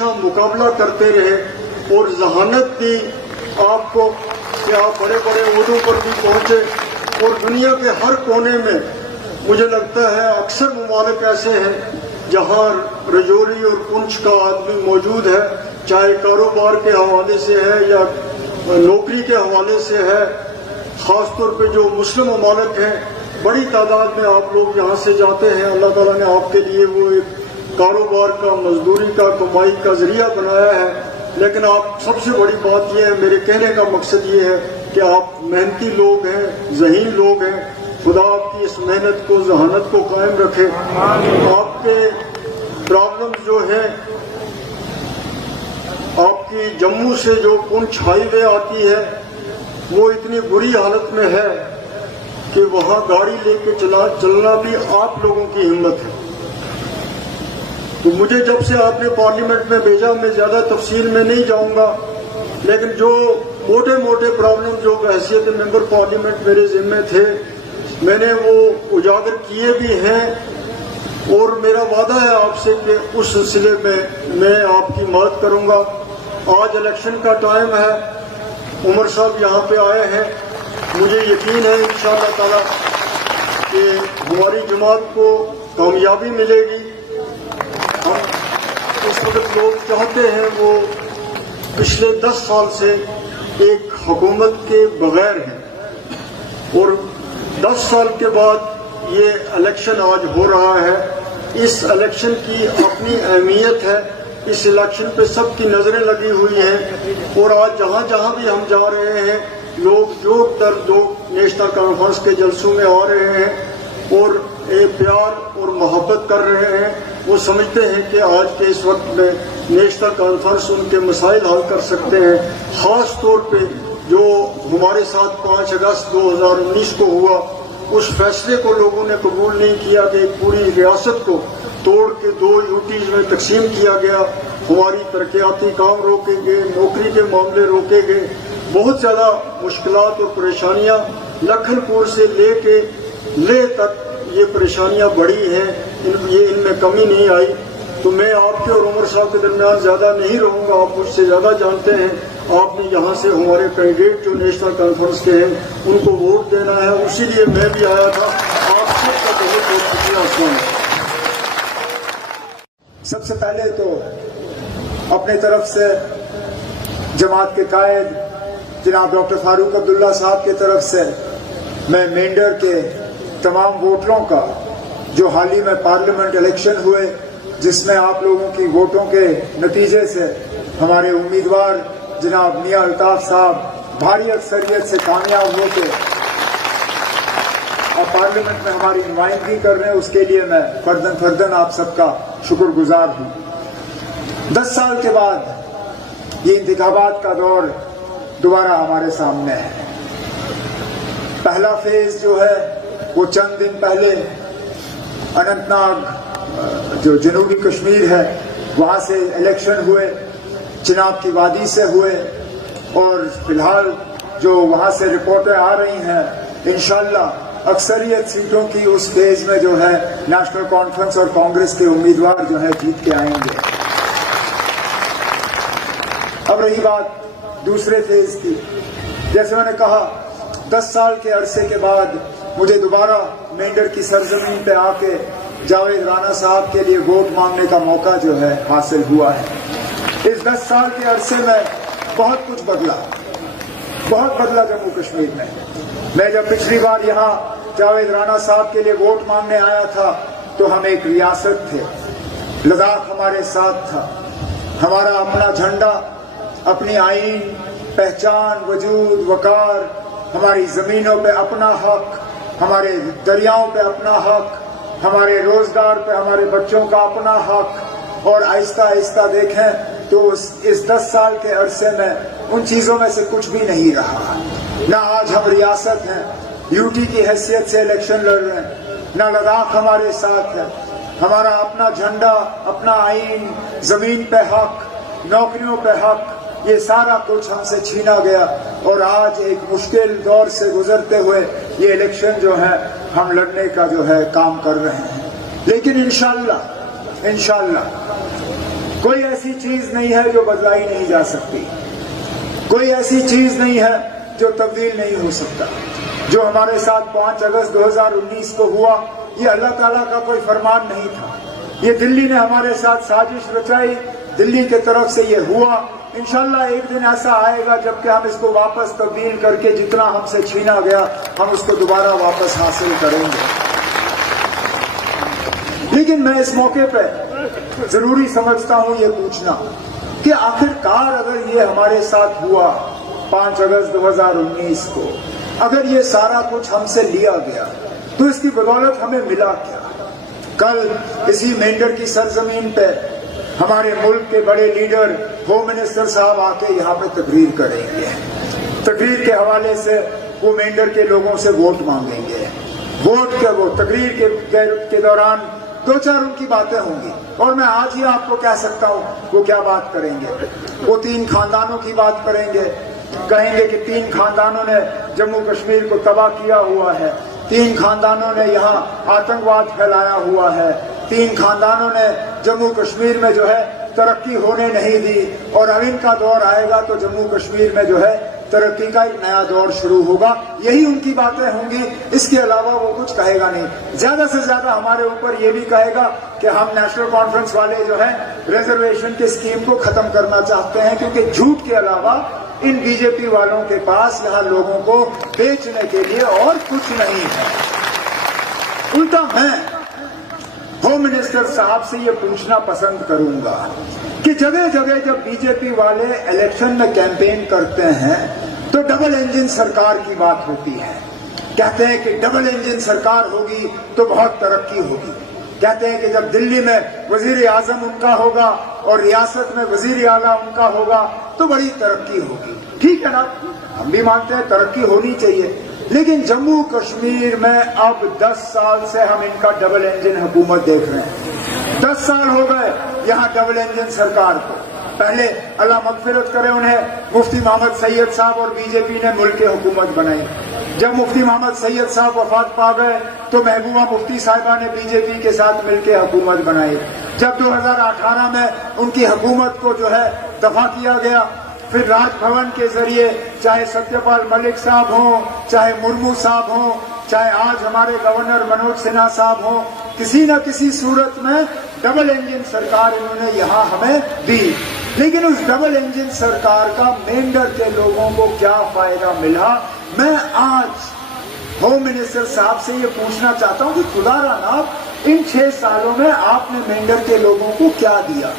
ہمیشہ مقابلہ کرتے رہے اور ذہانت دی آپ کو کہ آپ بڑے بڑے عہدوں پر بھی پہنچے، اور دنیا کے ہر کونے میں مجھے لگتا ہے اکثر ممالک ایسے ہیں جہاں رجوری اور پنچ کا آدمی موجود ہے، چاہے کاروبار کے حوالے سے ہے یا نوکری کے حوالے سے ہے۔ خاص طور پہ جو مسلم ممالک ہیں، بڑی تعداد میں آپ لوگ یہاں سے جاتے ہیں۔ اللہ تعالیٰ نے آپ کے لیے وہ ایک کاروبار کا، مزدوری کا، کمائی کا ذریعہ بنایا ہے، لیکن آپ سب سے بڑی بات یہ ہے، میرے کہنے کا مقصد یہ ہے کہ آپ محنتی لوگ ہیں، ذہین لوگ ہیں۔ خدا آپ کی اس محنت کو، ذہانت کو قائم رکھے۔ آپ کے پرابلم جو ہے، آپ کی جموں سے جو پنچ ہائی وے آتی ہے وہ اتنی بری حالت میں ہے کہ وہاں گاڑی لے کے چلنا بھی آپ لوگوں کی ہمت ہے۔ تو مجھے جب سے آپ نے پارلیمنٹ میں بھیجا، میں زیادہ تفصیل میں نہیں جاؤں گا، لیکن جو موٹے موٹے پرابلم جو بحیثیت ممبر پارلیمنٹ میرے ذمے تھے، میں نے وہ اجاگر کیے بھی ہیں، اور میرا وعدہ ہے آپ سے کہ اس سلسلے میں میں آپ کی مدد کروں گا۔ آج الیکشن کا ٹائم ہے، عمر صاحب یہاں پہ آئے ہیں، مجھے یقین ہے انشاءاللہ تعالی کہ ہماری جماعت کو کامیابی ملے گی۔ ہم اس وقت لوگ چاہتے ہیں، وہ پچھلے 10 سال سے ایک حکومت کے بغیر ہیں، اور 10 سال کے بعد یہ الیکشن آج ہو رہا ہے۔ اس الیکشن کی اپنی اہمیت ہے، اس الیکشن پہ سب کی نظریں لگی ہوئی ہیں، اور آج جہاں جہاں بھی ہم جا رہے ہیں، لوگ جوڑ در جوڑ نیشنل کانفرنس کے جلسوں میں آ رہے ہیں اور پیار اور محبت کر رہے ہیں۔ وہ سمجھتے ہیں کہ آج کے اس وقت میں نیشنل کانفرنس ان کے مسائل حل کر سکتے ہیں۔ خاص طور پہ جو ہمارے ساتھ 5 اگست 2019 کو ہوا، اس فیصلے کو لوگوں نے قبول نہیں کیا کہ ایک پوری ریاست کو توڑ کے 2 یوٹیز میں تقسیم کیا گیا۔ ہماری ترقیاتی کام روکے گئے، نوکری کے معاملے روکے گئے، بہت زیادہ مشکلات اور پریشانیاں لکھن پور سے لے کے لے تک یہ پریشانیاں بڑھی ہیں، ان میں کمی نہیں آئی۔ تو میں آپ کے اور عمر صاحب کے درمیان زیادہ نہیں رہوں گا، آپ مجھ سے زیادہ جانتے ہیں۔ آپ نے یہاں سے ہمارے کینڈیڈیٹ جو نیشنل کانفرنس کے ہیں ان کو ووٹ دینا ہے، اسی لیے میں بھی آیا تھا۔ آپ سب کا بہت بہت شکریہ۔ السلام علیکم۔ سب سے پہلے تو اپنے طرف سے جماعت کے قائد جناب ڈاکٹر فاروق عبداللہ صاحب کی طرف سے میں مینڈر کے تمام ووٹروں کا، جو حال ہی میں پارلیمنٹ الیکشن ہوئے جس میں آپ لوگوں کی ووٹوں کے نتیجے سے ہمارے امیدوار جناب میاں الطاف صاحب بھاری اکثریت سے کامیاب ہو کے اور پارلیمنٹ میں ہماری نمائندگی کر رہے ہیں، اس کے لیے میں فردن آپ سب کا شکر گزار ہوں۔ 10 سال کے بعد یہ انتخابات کا دور دوبارہ ہمارے سامنے ہے۔ پہلا فیز جو ہے وہ چند دن پہلے اننت ناگ جو جنوبی کشمیر ہے وہاں سے الیکشن ہوئے، چناب کی وادی سے ہوئے، اور فی الحال جو وہاں سے رپورٹیں آ رہی ہیں انشاءاللہ اکثریت سیٹوں کی اس فیز میں جو ہے نیشنل کانفرنس اور کانگریس کے امیدوار جو ہے جیت کے آئیں گے۔ اب رہی بات دوسرے فیز کی، جیسے میں نے کہا 10 سال کے عرصے کے بعد مجھے دوبارہ مینڈر کی سرزمین پہ آ کے جاوید رانا صاحب کے لیے ووٹ مانگنے کا موقع جو ہے حاصل ہوا ہے۔ اس 10 سال کے عرصے میں بہت کچھ بدلا جموں کشمیر میں۔ میں جب پچھلی بار یہاں جاوید رانا صاحب کے لیے ووٹ مانگنے آیا تھا تو ہم ایک ریاست تھے، لداخ ہمارے ساتھ تھا، ہمارا اپنا جھنڈا، اپنی آئین، پہچان، وجود، وقار، ہماری زمینوں پہ اپنا حق، ہمارے دریاؤں پہ اپنا حق، ہمارے روزگار پہ ہمارے بچوں کا اپنا حق، اور آہستہ آہستہ دیکھیں تو اس 10 سال کے عرصے میں ان چیزوں میں سے کچھ بھی نہیں رہا۔ نہ آج ہم ریاست ہیں، یوٹی کی حیثیت سے الیکشن لڑ رہے ہیں، نہ لداخ ہمارے ساتھ ہے، ہمارا اپنا جھنڈا، اپنا آئین، زمین پہ حق، نوکریوں پہ حق، یہ سارا کچھ ہم سے چھینا گیا، اور آج ایک مشکل دور سے گزرتے ہوئے یہ الیکشن جو ہے ہم لڑنے کا جو ہے کام کر رہے ہیں۔ لیکن انشاءاللہ کوئی ایسی چیز نہیں ہے جو بدلائی نہیں جا سکتی، کوئی ایسی چیز نہیں ہے جو تبدیل نہیں ہو سکتا۔ جو ہمارے ساتھ 5 اگست 2019 کو ہوا، یہ اللہ تعالیٰ کا کوئی فرمان نہیں تھا، یہ دلی نے ہمارے ساتھ سازش رچائی، دلی کے طرف سے یہ ہوا۔ انشاءاللہ ایک دن ایسا آئے گا جب کہ ہم اس کو واپس تبدیل کر کے جتنا ہم سے چھینا گیا ہم اس کو دوبارہ واپس حاصل کریں گے۔ لیکن میں اس موقع پہ ضروری سمجھتا ہوں یہ پوچھنا کہ آخرکار اگر یہ ہمارے ساتھ ہوا 5 اگست 2019 کو، اگر یہ سارا کچھ ہم سے لیا گیا تو اس کی بدولت ہمیں ملا کیا؟ کل اسی مینڈر کی سرزمین پہ ہمارے ملک کے بڑے لیڈر ہوم منسٹر صاحب آ کے یہاں پہ تقریر کریں گے، تقریر کے حوالے سے وہ مینڈر کے لوگوں سے ووٹ مانگیں گے، تقریر کے دوران 2-4 ان کی باتیں ہوں گی، اور میں آج ہی آپ کو کہہ سکتا ہوں وہ کیا بات کریں گے۔ وہ 3 خاندانوں کی بات کریں گے، کہیں گے کہ 3 خاندانوں نے جموں کشمیر کو تباہ کیا ہوا ہے، 3 خاندانوں نے یہاں آتنکواد پھیلایا ہوا ہے، 3 خاندانوں نے جموں کشمیر میں جو ہے ترقی ہونے نہیں دی، اور اب ان کا دور آئے گا تو جموں کشمیر میں جو ہے ترقی کا ایک نیا دور شروع ہوگا۔ یہی ان کی باتیں ہوں گی، اس کے علاوہ وہ کچھ کہے گا نہیں۔ زیادہ سے زیادہ ہمارے اوپر یہ بھی کہے گا کہ ہم نیشنل کانفرنس والے جو ہے ریزرویشن کی اسکیم کو ختم کرنا چاہتے ہیں، کیونکہ جھوٹ کے علاوہ ان بی جے پی والوں کے پاس یہاں لوگوں کو بیچنے کے لیے اور کچھ نہیں ہے۔ الٹا میں ہوم منسٹر صاحب سے یہ پوچھنا پسند کروں گا کہ جگہ جگہ جب بی جے پی والے الیکشن میں کیمپین کرتے ہیں تو ڈبل انجن سرکار کی بات ہوتی ہے، کہتے ہیں کہ ڈبل انجن سرکار ہوگی تو بہت ترقی ہوگی، کہتے ہیں کہ جب دلی میں وزیر اعظم ان کا ہوگا اور ریاست میں وزیر اعلیٰ ان کا ہوگا تو بڑی ترقی ہوگی۔ ٹھیک ہے نا، ہم بھی مانتے ہیں ترقی ہونی چاہیے، لیکن جموں کشمیر میں اب 10 سال سے ہم ان کا ڈبل انجن حکومت دیکھ رہے ہیں۔ 10 سال ہو گئے یہاں ڈبل انجن سرکار کو۔ پہلے اللہ مغفرت کرے انہیں مفتی محمد سید صاحب اور بی جے پی نے ملک کی حکومت بنائی۔ جب مفتی محمد سید صاحب وفات پا گئے تو محبوبہ مفتی صاحبہ نے بی جے پی کے ساتھ مل کے حکومت بنائی۔ جب 2018 میں ان کی حکومت کو جو ہے دفع کیا گیا، پھر راج بھون کے ذریعے چاہے ستیہ پال ملک صاحب ہوں، چاہے مرمو صاحب ہوں، چاہے آج ہمارے گورنر منوج سنہا صاحب ہوں، کسی نہ کسی صورت میں ڈبل انجن سرکار انہوں نے یہاں ہمیں دی۔ لیکن اس ڈبل انجن سرکار کا مینڈر کے لوگوں کو کیا فائدہ ملا؟ میں آج ہوم منسٹر صاحب سے یہ پوچھنا چاہتا ہوں کہ خدا را نام ان 6 سالوں میں آپ نے مینڈر کے لوگوں کو کیا دیا؟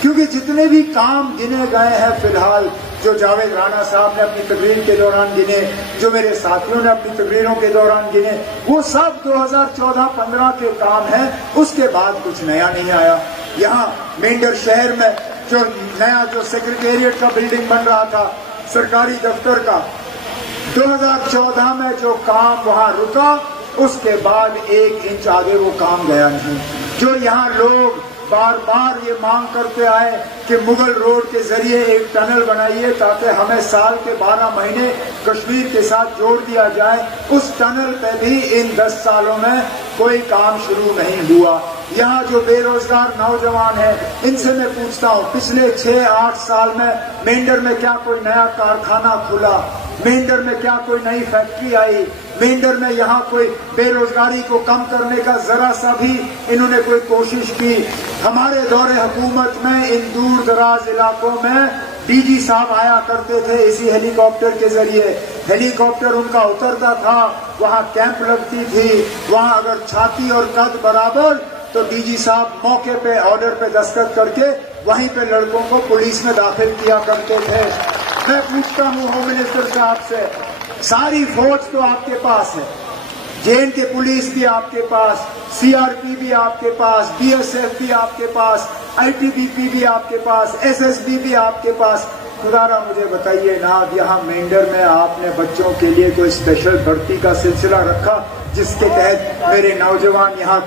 کیونکہ جتنے بھی کام گنے گئے ہیں فی الحال، جو جاوید رانا صاحب نے اپنی تقریر کے دوران گنے، جو میرے ساتھیوں نے اپنی تقریروں کے دوران گنے، وہ سب 2014-15 کے کام ہیں، اس کے بعد کچھ نیا نہیں آیا۔ یہاں مینڈر شہر میں جو نیا سیکریٹریٹ کا بلڈنگ بن رہا تھا سرکاری دفتر کا، 2014 میں جو کام وہاں رکا اس کے بعد 1 انچ آگے وہ کام گیا نہیں۔ جو یہاں لوگ بار بار یہ مانگ کرتے آئے کہ مغل روڈ کے ذریعے ایک ٹنل بنائیے تاکہ ہمیں سال کے 12 مہینے کشمیر کے ساتھ جوڑ دیا جائے، اس ٹنل پہ بھی ان 10 سالوں میں کوئی کام شروع نہیں ہوا۔ یہاں جو بے روزگار نوجوان ہیں ان سے میں پوچھتا ہوں پچھلے 6-8 سال میں مینڈر میں کیا کوئی نیا کارخانہ کھلا؟ مینڈر میں کیا کوئی نئی فیکٹری آئی؟ مینڈر میں یہاں کوئی بے روزگاری کو کم کرنے کا ذرا سا بھی انہوں نے کوئی کوشش کی؟ ہمارے دور حکومت میں ان دور دراز علاقوں میں ڈی جی صاحب آیا کرتے تھے اسی ہیلی کاپٹر کے ذریعے، ہیلی کاپٹر ان کا اترتا تھا، وہاں کیمپ لگتی تھی، وہاں اگر چھاتی اور قد برابر تو ڈی جی صاحب موقع پہ آرڈر پہ دستخط کر کے وہیں پہ لڑکوں کو پولیس میں داخل کیا کرتے تھے۔ میں پوچھتا ہوں ہوم منسٹر صاحب سے، ساری فوج تو آپ کے پاس ہے، جے این کے پولیس بھی آپ کے پاس، سی آر پی بھی آپ کے پاس، بی ایس ایف بھی آپ کے پاس، آئی ٹی بی پی بھی آپ کے پاس، ایس ایس بی بھی آپ کے پاس، خدا را مجھے بتائیے نا یہاں مینڈر میں آپ نے بچوں کے لیے کوئی اسپیشل بھرتی کا سلسلہ رکھا جس کے تحت میرے نوجوان یہاں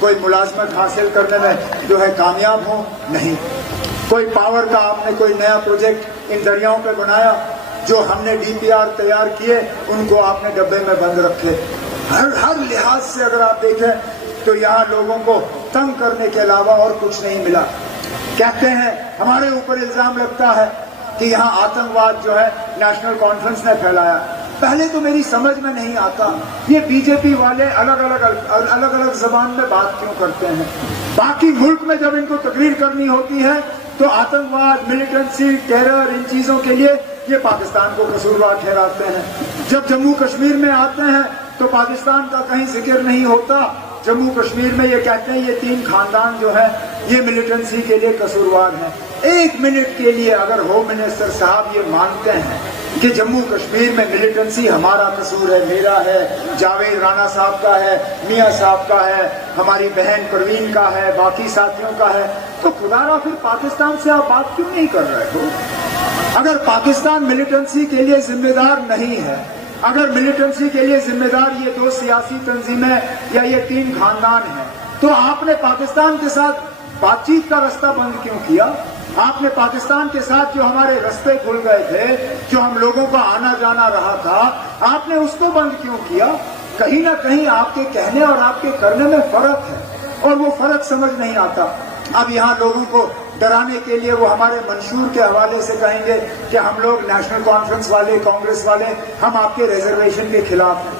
کوئی ملازمت حاصل کرنے میں جو ہے کامیاب ہوں؟ نہیں۔ کوئی پاور کا آپ نے کوئی نیا پروجیکٹ ان دریاؤں پہ بنایا؟ جو ہم نے ڈی پی آر تیار کیے ان کو آپ نے ڈبے میں بند رکھے۔ ہر لحاظ سے اگر آپ دیکھیں تو یہاں لوگوں کو تنگ کرنے کے علاوہ اور کچھ نہیں ملا۔ کہتے ہیں ہمارے اوپر الزام لگتا ہے کہ یہاں آتنکواد جو ہے نیشنل کانفرنس نے پھیلایا. پہلے تو میری سمجھ میں نہیں آتا یہ بی جے پی والے الگ الگ زبان میں بات کیوں کرتے ہیں. باقی ملک میں جب ان کو تقریر کرنی ہوتی ہے تو آتنکواد، ملیٹنسی، ٹیرر، ان چیزوں کے لیے یہ پاکستان کو قصوروار ٹھہراتے ہیں. جب جموں کشمیر میں آتے ہیں تو پاکستان کا کہیں ذکر نہیں ہوتا. جموں کشمیر میں یہ کہتے ہیں یہ 3 خاندان جو ہے یہ ملیٹنسی کے لیے قصوروار ہیں. 1 منٹ کے لیے اگر ہوم منسٹر صاحب یہ مانتے ہیں کہ جموں کشمیر میں ملیٹنسی ہمارا قصور ہے، میرا ہے، جاوید رانا صاحب کا ہے، میاں صاحب کا ہے، ہماری بہن پروین کا ہے، باقی ساتھیوں کا ہے، تو خدا را پھر پاکستان سے آپ بات کیوں نہیں کر رہے ہو؟ اگر پاکستان ملیٹنسی کے لیے ذمہ دار نہیں ہے، اگر ملیٹنسی کے لیے ذمہ دار یہ 2 سیاسی تنظیمیں یا یہ 3 خاندان ہیں، تو آپ نے پاکستان کے ساتھ بات چیت کا رستہ بند کیوں کیا؟ آپ نے پاکستان کے ساتھ جو ہمارے رستے کھل گئے تھے، جو ہم لوگوں کا آنا جانا رہا تھا، آپ نے اس کو بند کیوں کیا؟ کہیں نہ کہیں آپ کے کہنے اور آپ کے کرنے میں فرق ہے اور وہ فرق سمجھ نہیں آتا. اب یہاں لوگوں کو ڈرانے کے لیے وہ ہمارے منشور کے حوالے سے کہیں گے کہ ہم لوگ نیشنل کانفرنس والے، کانگریس والے، ہم آپ کے ریزرویشن کے خلاف ہیں.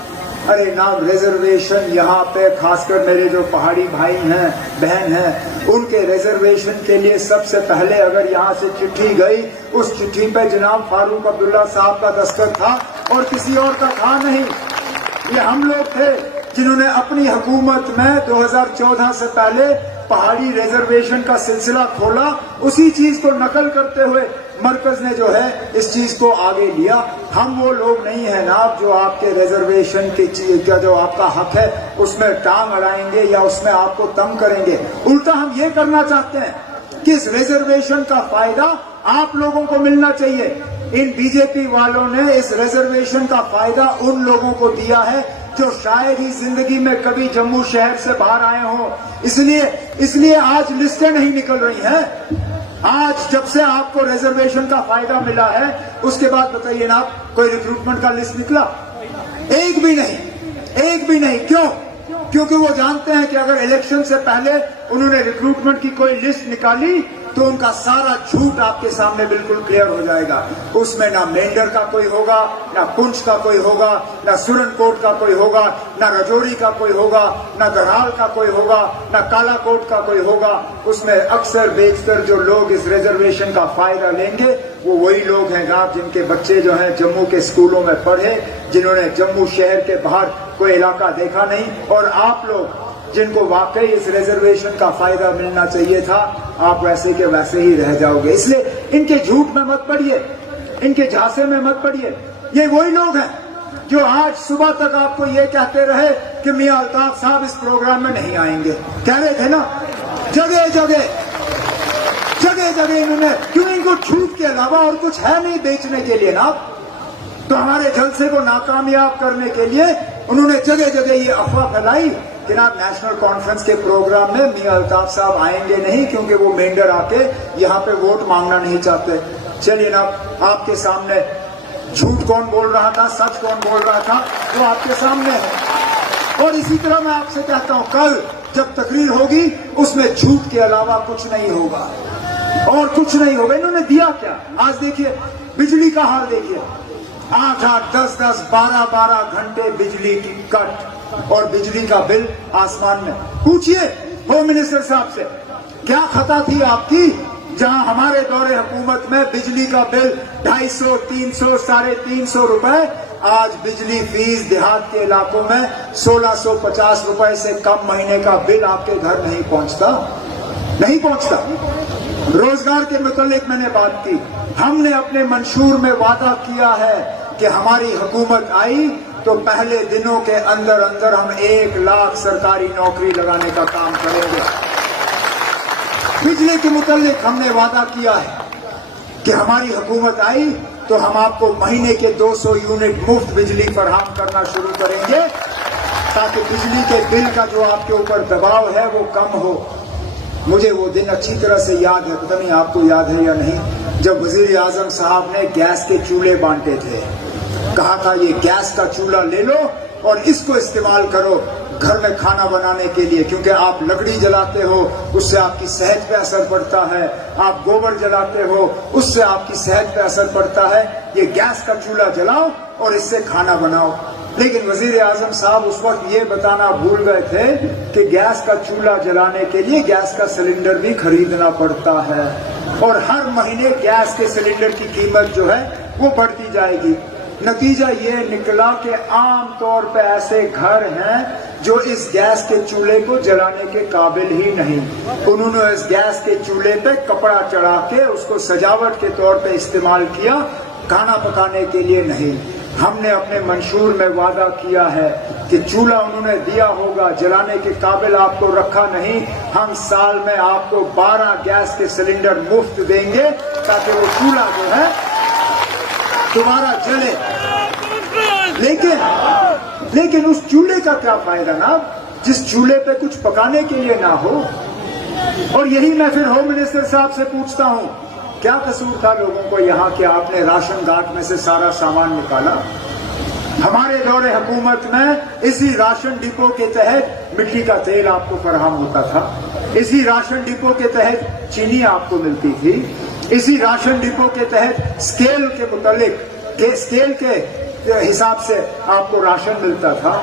ارے نام ریزرویشن یہاں پہ خاص کر میرے جو پہاڑی بھائی ہیں، بہن ہیں، ان کے ریزرویشن کے لیے سب سے پہلے اگر یہاں سے چٹھی گئی، اس چٹھی پہ جناب فاروق عبداللہ صاحب کا دستخط تھا اور کسی اور کا تھا نہیں. یہ ہم لوگ تھے جنہوں نے اپنی حکومت میں 2014 سے پہلے پہاڑی ریزرویشن کا سلسلہ کھولا. اسی چیز کو نقل کرتے ہوئے مرکز نے جو ہے اس چیز کو آگے لیا. ہم وہ لوگ نہیں ہیں نا جو آپ کے ریزرویشن کی جو آپ کا حق ہے اس میں ٹانگ اڑائیں گے یا اس میں آپ کو تنگ کریں گے. الٹا ہم یہ کرنا چاہتے ہیں کہ اس ریزرویشن کا فائدہ آپ لوگوں کو ملنا چاہیے. ان بی جے پی والوں نے اس ریزرویشن کا فائدہ ان لوگوں کو دیا ہے جو شاید ہی زندگی میں کبھی جموں شہر سے باہر آئے ہوں. اس لیے آج لسٹیں نہیں نکل رہی ہیں. آج جب سے آپ کو ریزرویشن کا فائدہ ملا ہے اس کے بعد بتائیے نا کوئی ریکروٹمنٹ کا لسٹ نکلا؟ ایک بھی نہیں. کیوں؟ کیونکہ وہ جانتے ہیں کہ اگر الیکشن سے پہلے انہوں نے ریکروٹمنٹ کی کوئی لسٹ نکالی تو ان کا سارا جھوٹ آپ کے سامنے بالکل کلیئر ہو جائے گا. اس میں نہ مینڈر کا کوئی ہوگا، نہ پنچ کا کوئی ہوگا، نہ سورن کوٹ کا کوئی ہوگا، نہ رجوری کا کوئی ہوگا، نہ درحال کا کوئی ہوگا، نہ کالا کوٹ کا کوئی ہوگا. اس میں اکثر بیشتر جو لوگ اس ریزرویشن کا فائدہ لیں گے وہ وہی لوگ ہیں جناب جن کے بچے جو ہیں جموں کے اسکولوں میں پڑھے، جنہوں نے جموں شہر کے باہر کوئی علاقہ دیکھا نہیں. اور آپ لوگ جن کو واقعی اس ریزرویشن کا فائدہ ملنا چاہیے تھا، آپ ویسے کے ویسے ہی رہ جاؤ گے. اس لیے ان کے جھوٹ میں مت پڑیے، ان کے جھانسے میں مت پڑیے. یہ وہی لوگ ہیں جو آج صبح تک آپ کو یہ کہتے رہے کہ میاں الطاف صاحب اس پروگرام میں نہیں آئیں گے. کہہ رہے تھے نا، جگہ جگہ انہوں نے، کیوں ان کو جھوٹ کے علاوہ اور کچھ ہے نہیں بیچنے کے لیے نا. تو ہمارے جلسے کو ناکامیاب کرنے کے لیے انہوں نے جگہ جگہ یہ افواہ پھیلائی جناب نیشنل کانفرنس کے پروگرام میں میاں الطاف صاحب آئیں گے نہیں کیونکہ وہ مینڈر آ کے یہاں پہ ووٹ مانگنا نہیں چاہتے. چلیے نا، آپ کے سامنے جھوٹ کون بول رہا تھا، سچ کون بول رہا تھا، وہ آپ کے سامنے ہے. اور اسی طرح میں آپ سے کہتا ہوں کل جب تقریر ہوگی اس میں جھوٹ کے علاوہ کچھ نہیں ہوگا اور کچھ نہیں ہوگا. انہوں نے دیا کیا؟ آج دیکھیے بجلی کا حال دیکھیے، 8-8, 10-10, 12-12 گھنٹے بجلی کی کٹ اور بجلی کا بل آسمان میں. پوچھئے ہوم منسٹر صاحب سے کیا خطا تھی آپ کی جہاں ہمارے دور حکومت میں بجلی کا بل 250, 300, 350 روپے، آج بجلی فیس دیہات کے علاقوں میں 1650 روپے سے کم مہینے کا بل آپ کے گھر نہیں پہنچتا. روزگار کے متعلق میں نے بات کی. ہم نے اپنے منشور میں وعدہ کیا ہے کہ ہماری حکومت آئی تو پہلے دنوں کے اندر ہم 1 لاکھ سرکاری نوکری لگانے کا کام کریں گے. بجلی کے متعلق ہم نے وعدہ کیا ہے کہ ہماری حکومت آئی تو ہم آپ کو مہینے کے 200 یونٹ مفت بجلی فراہم کرنا شروع کریں گے تاکہ بجلی کے بل کا جو آپ کے اوپر دباؤ ہے وہ کم ہو. مجھے وہ دن اچھی طرح سے یاد ہے، پتہ نہیں آپ کو یاد ہے یا نہیں، جب وزیر اعظم صاحب نے گیس کے چولہے بانٹے تھے. کہا تھا یہ گیس کا چولہا لے لو اور اس کو استعمال کرو، گھر میں کھانا بنانے کے لیے، کیونکہ آپ لکڑی جلاتے ہو اس سے آپ کی صحت پہ اثر پڑتا ہے، آپ گوبر جلاتے ہو اس سے آپ کی صحت پہ اثر پڑتا ہے، یہ گیس کا چولہا جلاؤ اور اس سے کھانا بناؤ۔ لیکن وزیر اعظم صاحب اس وقت یہ بتانا بھول گئے تھے کہ گیس کا چولہا جلانے کے لیے گیس کا سلنڈر بھی خریدنا پڑتا ہے، اور ہر مہینے گیس کے سلنڈر کی قیمت جو ہے وہ بڑھتی جائے گی۔ نتیجہ یہ نکلا کہ عام طور پہ ایسے گھر ہیں جو اس گیس کے چولہے کو جلانے کے قابل ہی نہیں، انہوں نے اس گیس کے چولہے پہ کپڑا چڑھا کے اس کو سجاوٹ کے طور پہ استعمال کیا، کھانا پکانے کے لیے نہیں۔ ہم نے اپنے منشور میں وعدہ کیا ہے کہ چولہا انہوں نے دیا ہوگا، جلانے کے قابل آپ کو رکھا نہیں، ہم سال میں آپ کو 12 گیس کے سلنڈر مفت دیں گے تاکہ وہ چولہا جو ہے دوبارہ جلے۔ لیکن اس چولہے کا کیا فائدہ نا جس چولہے پہ کچھ پکانے کے لیے نہ ہو؟ اور یہی میں پھر ہوم منسٹر صاحب سے پوچھتا ہوں، کیا قصور تھا لوگوں کو یہاں کہ آپ نے راشن گاٹ میں سے سارا سامان نکالا؟ ہمارے دور حکومت میں اسی راشن ڈپو کے تحت مٹی کا تیل آپ کو فراہم ہوتا تھا، اسی راشن ڈپو کے تحت چینی آپ کو ملتی تھی، اسی راشن ڈپو کے تحت اسکیل کے حساب سے آپ کو راشن ملتا تھا۔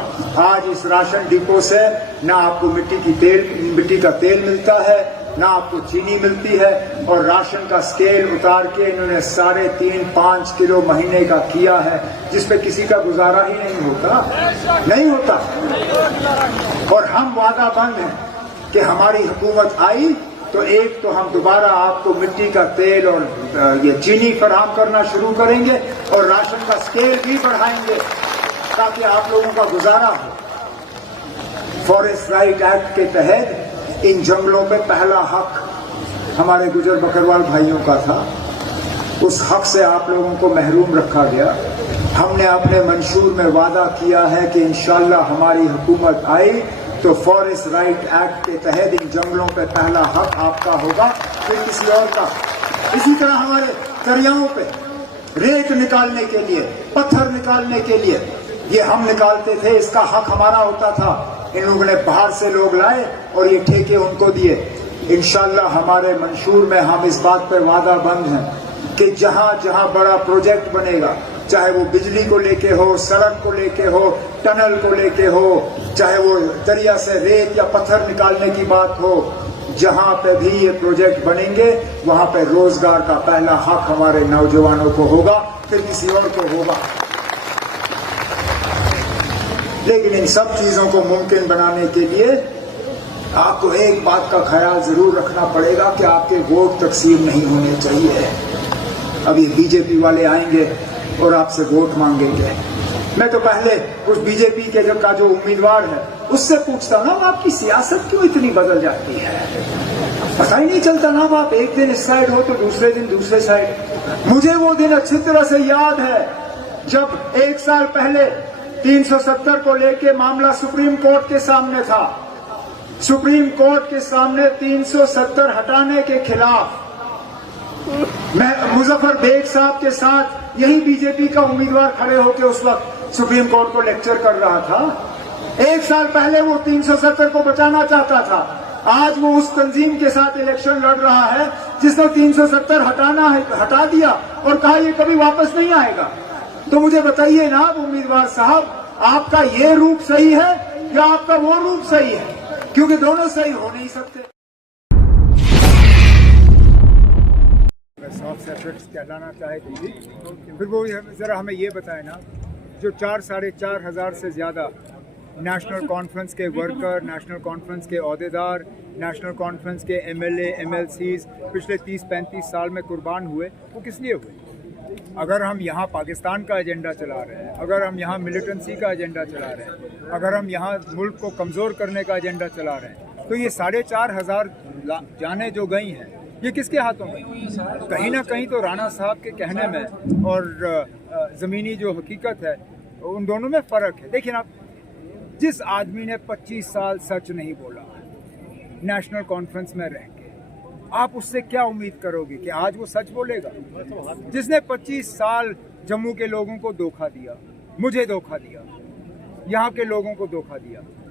آج اس راشن ڈپو سے نہ آپ کو مٹی کا تیل ملتا ہے، نہ آپ کو چینی ملتی ہے، اور راشن کا اسکیل اتار کے انہوں نے 3.5-5 کلو مہینے کا کیا ہے، جس پہ کسی کا گزارا ہی نہیں ہوتا۔ اور ہم وعدہ بند ہیں کہ ہماری حکومت آئی تو ایک تو ہم دوبارہ آپ کو مٹی کا تیل اور یہ چینی فراہم کرنا شروع کریں گے، اور راشن کا اسکیل بھی بڑھائیں گے تاکہ آپ لوگوں کا گزارا ہو۔ فارسٹ رائٹ ایکٹ کے تحت ان جنگلوں پہ پہلا حق ہمارے گجر بکروال بھائیوں کا تھا، اس حق سے آپ لوگوں کو محروم رکھا گیا۔ ہم نے اپنے منشور میں وعدہ کیا ہے کہ انشاءاللہ ہماری حکومت آئی تو فارسٹ رائٹ ایکٹ کے تحت ان جنگلوں پہ پہلا حق آپ کا ہوگا، پھر کسی اور کا۔ اسی طرح ہمارے دریاؤں پہ ریت نکالنے کے لیے، پتھر نکالنے کے لیے، یہ ہم نکالتے تھے، اس کا حق ہمارا ہوتا تھا، ان لوگوں نے باہر سے لوگ لائے اور یہ ٹھیکے ان کو دیے۔ انشاءاللہ ہمارے منشور میں ہم اس بات پر وعدہ بند ہیں کہ جہاں جہاں بڑا پروجیکٹ بنے گا، چاہے وہ بجلی کو لے کے ہو، سڑک کو لے کے ہو، ٹنل کو لے کے ہو، چاہے وہ دریا سے ریت یا پتھر نکالنے کی بات ہو، جہاں پہ بھی یہ پروجیکٹ بنیں گے وہاں پہ روزگار کا پہلا حق ہمارے نوجوانوں کو ہوگا، پھر کسی اور کو ہوگا۔ لیکن ان سب چیزوں کو ممکن بنانے کے لیے آپ کو ایک بات کا خیال ضرور رکھنا پڑے گا کہ آپ کے ووٹ تقسیم نہیں ہونے چاہیے۔ اب یہ بی جے پی والے آئیں گے اور آپ سے ووٹ مانگیں گے، میں تو پہلے اس بی جے پی کے کا جو امیدوار ہے اس سے پوچھتا نا آپ کی سیاست کیوں اتنی بدل جاتی ہے؟ پتہ ہی نہیں چلتا نا، آپ ایک دن اس سائڈ ہو تو دوسرے دن دوسرے سائڈ۔ مجھے وہ دن اچھی طرح سے یاد ہے جب 1 سال پہلے 370 کو لے کے معاملہ سپریم کورٹ کے سامنے تھا، سپریم کورٹ کے سامنے 370 ہٹانے کے خلاف میں مظفر بیگ صاحب کے ساتھ یہی بی جے پی کا امیدوار کھڑے ہو کے اس وقت سپریم کورٹ کو لیکچر کر رہا تھا۔ 1 سال پہلے وہ 370 کو بچانا چاہتا تھا، آج وہ اس تنظیم کے ساتھ الیکشن لڑ رہا ہے جس نے 370 ہٹا دیا اور کہا یہ کبھی واپس نہیں آئے گا۔ تو مجھے بتائیے نا امیدوار صاحب، آپ کا یہ روپ صحیح ہے یا آپ کا وہ روپ صحیح ہے؟ کیونکہ دونوں صحیح ہو نہیں سکتے۔ سافٹ سیکرٹس کہلانا چاہے تو پھر وہ ذرا ہمیں یہ بتائے نا، جو 4-4.5 ہزار سے زیادہ نیشنل کانفرنس کے ورکر، نیشنل کانفرنس کے عہدیدار، نیشنل کانفرنس کے M L A M L Cs پچھلے 30-35 سال میں قربان ہوئے، وہ کس لیے ہوئے؟ اگر ہم یہاں پاکستان کا ایجنڈا چلا رہے ہیں، اگر ہم یہاں ملیٹنسی کا ایجنڈا چلا رہے ہیں، اگر ہم یہاں ملک کو کمزور کرنے کا ایجنڈا چلا رہے ہیں، تو یہ 4,500 جانیں جو گئی ہیں یہ کس کے ہاتھوں میں؟ کہیں نہ کہیں تو رانا صاحب کے کہنے میں اور زمینی جو حقیقت ہے ان دونوں میں فرق ہے۔ دیکھیں آپ، جس آدمی نے 25 سال سچ نہیں بولا نیشنل کانفرنس میں رہ کے، آپ اس سے کیا امید کرو گے کہ آج وہ سچ بولے گا؟ جس نے 25 سال جموں کے لوگوں کو دھوکہ دیا، مجھے دھوکہ دیا، یہاں کے لوگوں کو دھوکہ دیا،